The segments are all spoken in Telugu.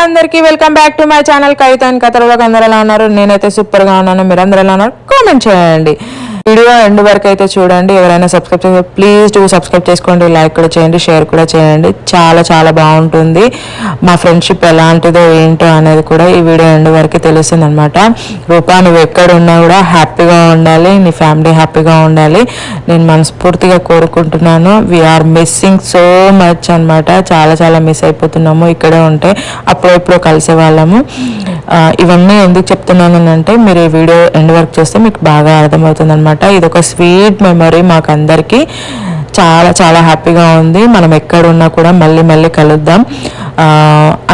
హాయ్ అందరికి welcome back to my channel Kavitha and కథలకు అందరూ ఎలా ఉన్నారు? నేనైతే సూపర్ గా ఉన్నాను. మీరు అందరూ ఎలా ఉన్నారు? కామెంట్ చేయండి. వీడియో ఎండ్ వరకు అయితే చూడండి. ఎవరైనా సబ్స్క్రైబ్ చేస్తే ప్లీజ్ సబ్స్క్రైబ్ చేసుకోండి, లైక్ కూడా చేయండి, షేర్ కూడా చేయండి. చాలా చాలా బాగుంటుంది. మా ఫ్రెండ్షిప్ ఎలాంటిదో ఏంటో అనేది కూడా ఈ వీడియో ఎండ్ వరకు తెలుస్తుంది అనమాట. రూపా, నువ్వు ఎక్కడ ఉన్నా కూడా హ్యాపీగా ఉండాలి, నీ ఫ్యామిలీ హ్యాపీగా ఉండాలి నేను మనస్ఫూర్తిగా కోరుకుంటున్నాను. వీఆర్ మిస్సింగ్ సో మచ్ అనమాట. చాలా చాలా మిస్ అయిపోతున్నాము. ఇక్కడే ఉంటే అప్పుడప్పుడు కలిసే వాళ్ళము. ఇవన్నీ ఎందుకు చెప్తున్నాను అంటే మీరు ఈ వీడియో ఎండ్ వర్క్ చేస్తే మీకు బాగా అర్థమవుతుంది అనమాట. ఇది ఒక స్వీట్ మెమరీ మాకందరికి. చాలా చాలా హ్యాపీగా ఉంది. మనం ఎక్కడున్నా కూడా మళ్ళీ మళ్ళీ కలుద్దాం.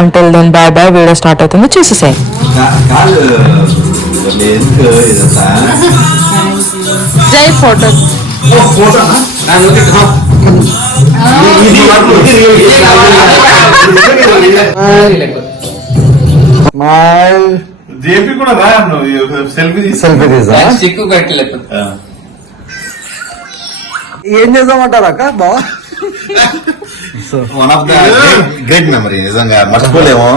Until then bye bye. Video start అవుతుంది, చూసేసేయండి. జై ఫోటో జేపీ కూడా సెల్ఫీ చిక్కు పెట్టలేదు. ఏం చేద్దామంటారు అక్క? బాగా one of the great memory, నిజంగా మర్చిపోలేము.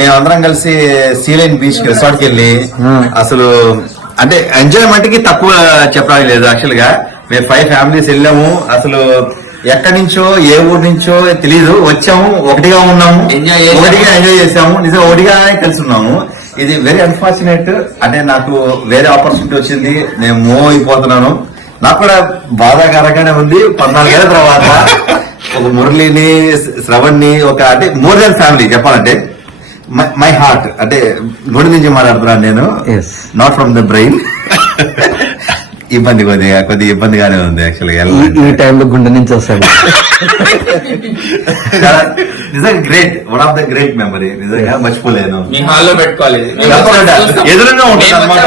మేమందరం కలిసి సీలైన్ బీచ్ రిసార్ట్ కి వెళ్ళి అసలు అంటే ఎంజాయ్మెంట్ కి తక్కువ చెప్పాలి లేదు. యాక్చువల్ గా మేము 5 ఫ్యామిలీస్ వెళ్ళాము. అసలు ఎక్కడి నుంచో ఏ ఊరు నుంచో తెలీదు, వచ్చాము, ఒకటిగా ఉన్నాము, ఒకటిగా ఎంజాయ్ చేసాము. నిజంగా ఒకటిగానే కలిసి ఉన్నాము. ఇది వెరీ అన్ఫార్చునేట్. అంటే నాకు వేరే ఆపర్చునిటీ వచ్చింది, నేను మూవ్ అయిపోతున్నాను. నాకు కూడా బాధాకరంగానే ఉంది. 14 ఏళ్ల తర్వాత ఒక మురళిని, శ్రవణ్ని, ఒక అంటే మోర్ దాన్ ఫ్యామిలీ చెప్పాలంటే మై హార్ట్ అంటే గుడి నుంచి మాట్లాడుతున్నాను నేను, నాట్ ఫ్రమ్ ద బ్రెయిన్. కొద్దిగా ఇబ్బందిగానే ఉంది యాక్చువల్ గా. ఈ టైంలో గుండె నుంచి వస్తాడు. నిజంగా great, one of the great memory. నిజంగా మర్చిపోలేను. మీ హాల్లో పెట్టుకోవాలి, ఎదురుగా ఉంటుంది అనమాట.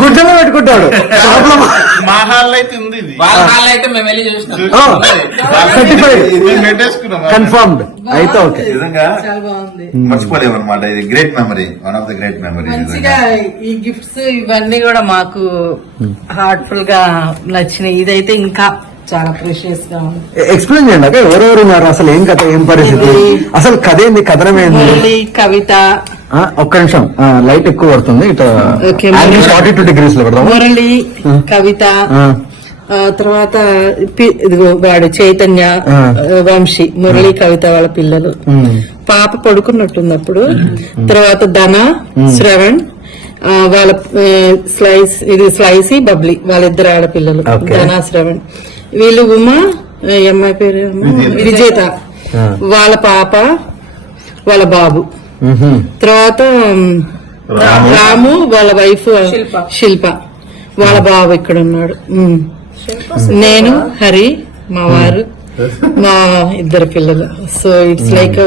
గుడ్డలో పెట్టుకుంటాడు. మా హాల్లో అయితే ఉంది, వాళ్ళ హాల్ అయితే మేము వెళ్ళి చూసినాం. కన్ఫర్మ్డ్ అయితే ఓకే. నిజంగా మర్చిపోలేము అనమాట. ఇది great memory, one of the great memory. ఈ గిఫ్ట్స్ ఇవన్నీ కూడా మాకు హార్ట్ఫుల్ గా నచ్చినాయి. ఇదైతే ఇంకా చాలా ప్రెషియస్ గా ఉంది. ఎక్స్ప్లెయిన్ చేయండి అక్క, ఎవరెవరు ఉన్నారు, అసలు ఏం కథ, ఏం పరిస్థితి, అసలు కథ ఏంది, కథనం ఏంది? కవిత, ఒక్క నిమిషం లైట్ ఎక్కువ పడుతుంది, ఇట్లా 42 degrees లో పెడదాం. మురళి, కవిత, తర్వాత ఇదిగో వాడు చైతన్య, వంశీ, మురళి, కవిత వాళ్ళ పిల్లలు. పాప పడుకున్నట్టుంది అప్పుడు. తర్వాత ధన, శ్రవణ్, వాళ్ళ స్లైసీ, బబ్లీ, వాళ్ళిద్దరు ఆడపిల్లలు, ధన, శ్రవణ్. వీళ్ళు ఉమా, అమ్మాయి పేరు విజేత, వాళ్ళ పాప, వాళ్ళ బాబు. తర్వాత రాము, వాళ్ళ వైఫ్ శిల్ప, వాళ్ళ బాబు ఇక్కడ ఉన్నాడు. నేను, హరి, మా వారు, మా ఇద్దరు పిల్లలు. So it's like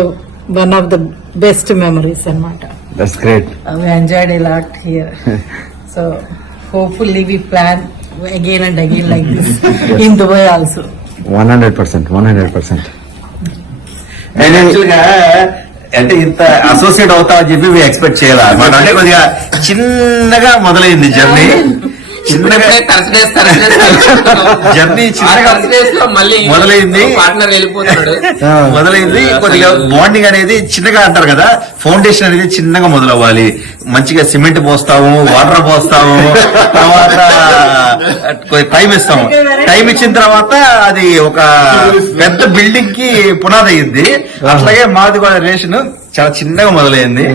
one of the best memories అన్నమాట. That's great. We enjoyed a lot here. So hopefully we plan again and again like this in Dubai also. 100%. Actual గా అంటే ఇంత అసోసియేట్ అవుతామని చెప్పి ఎక్స్పెక్ట్ చేయాలి. అంటే కొద్దిగా చిన్నగా మొదలైంది జర్నీ. చిన్నగా జర్నీ చిన్నగా మొదలైంది. పార్ట్నర్ వెళ్ళిపోతున్నాడు. మొదలైంది కొద్దిగా బాండింగ్ అనేది చిన్నగా అంటారు కదా, ఫౌండేషన్ అనేది చిన్నగా మొదలవ్వాలి. మంచిగా సిమెంట్ పోస్తాము, వాటర్ పోస్తాము, తర్వాత టైం ఇస్తాము. టైం ఇచ్చిన తర్వాత అది ఒక పెద్ద బిల్డింగ్ కి పునాది అయ్యింది. అట్లాగే మాది కూడా రిలేషన్ చాలా చిన్నగా మొదలైంది.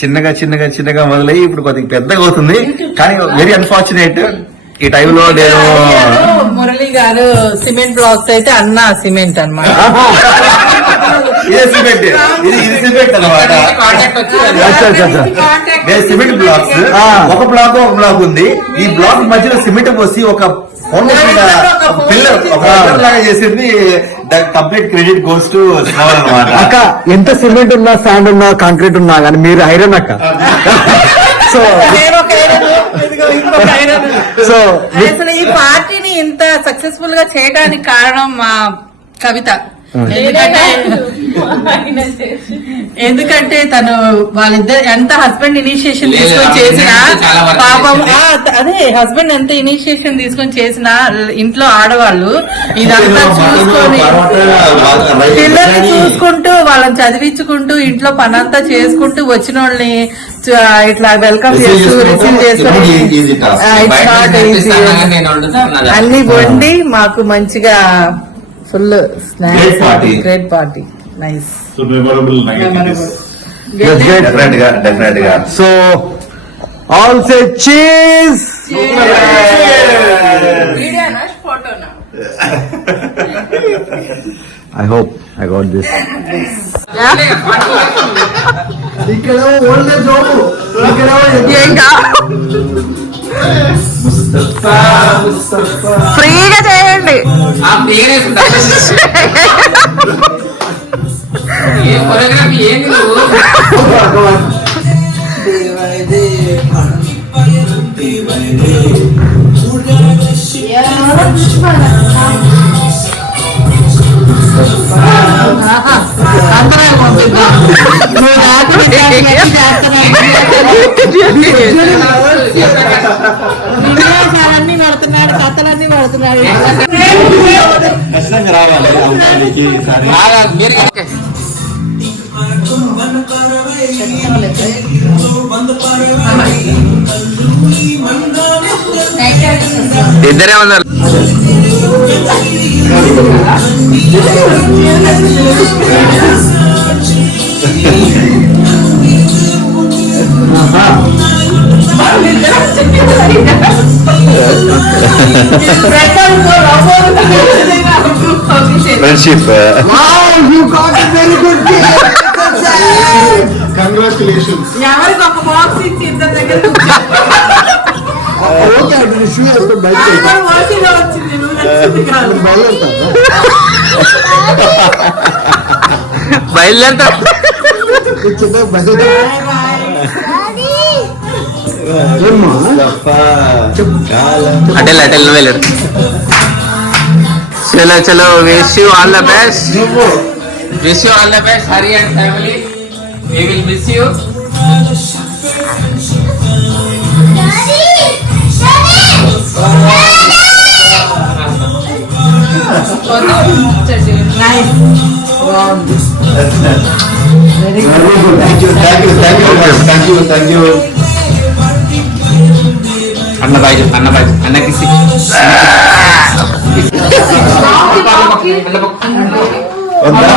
చిన్నగా మొదలయ్యి ఇప్పుడు కొద్దిగా పెద్దగా అవుతుంది. కానీ వెరీ అన్ఫార్చునేట్ ఈ టైంలో నేను మురళి గారు సిమెంట్ బ్లాక్స్ అయితే అన్న సిమెంట్ అన్నమాట. ఇదే సిమెంట్, ఇది సిమెంట్ అనమాట. సిమెంట్ బ్లాక్స్ ఒక బ్లాక్ ఉంది. ఈ బ్లాక్ మధ్యలో సిమెంట్ పోసి ఒక పిల్లర్ లాగా చేసింది. Complete credit goes to small అనమాట. అక్క ఎంత సిమెంట్ ఉన్నా, శాండ్ ఉన్నా, కాంక్రీట్ ఉన్నా కానీ మీరు ఐరన్ అక్క. సో అసలు ఈ పార్టీని ఇంత సక్సెస్ఫుల్ గా చేయడానికి కారణం మా కవిత. ఎందుకంటే ఎందుకంటే తను వాళ్ళిద్దరు ఎంత హస్బెండ్ ఇనిషియేషన్ లేదు, తీసుకొని ఆ చేసినా business చాలా work పాపం చేసింది. అదే హస్బెండ్ ఎంత ఇనిషియేషన్ తీసుకొని చేసినా ఇంట్లో ఆడవాళ్ళు ఇదంతా చూసుకొని పిల్లల్ని చూసుకుంటూ వాళ్ళని చదివించుకుంటూ ఇంట్లో పనంతా చేసుకుంటూ వచ్చిన వాళ్ళని ఇట్లా వెల్కమ్ చేస్తూ రిసీవ్ చేసుకొని ఇట్స్ నాట్ ఈజీ నేను వండుతా అన్నదా? అన్ని వండి మాకు మంచిగా full Great snacks party. Great party nice So memorable night it is. Definite గా so all say cheese I hope I got this ఇక్కడ ఓల్డ్ జాబ్ ఇక్కడ ఫ్రీగా చేయండి. ఆ పేరు వేసుకుంటా. ఏ కొరియోగ్రఫీ ఏంది నువ్వు? అన్ని పడుతున్నాడు కథలన్నీ పడుతున్నాడు ఖచ్చితంగా రావాలి అవతారానికి ఈసారి. మీరు ఓకే. ఇద్దరే ఉన్నారు. Friendship Congratulations. ఎవరికి ఒక బాక్స్ ఇచ్చి ఇద్దరు దగ్గర ఓకే అండి షూ వేసుకొని బయటకు వెళ్తాను. ఓసీలో వచ్చింది నువ్వు నచ్చింది కాదు బయలుదేరుతా. చిన్న బయట ఏమ్మా? అటెల్ అటెల్ వెళ్ళారు. చలో చలో wish you all the best. Wish you all the best Hari and family. We will miss you. Nice thank you అన్న బాయ్ అన్న కిసి. వద్దా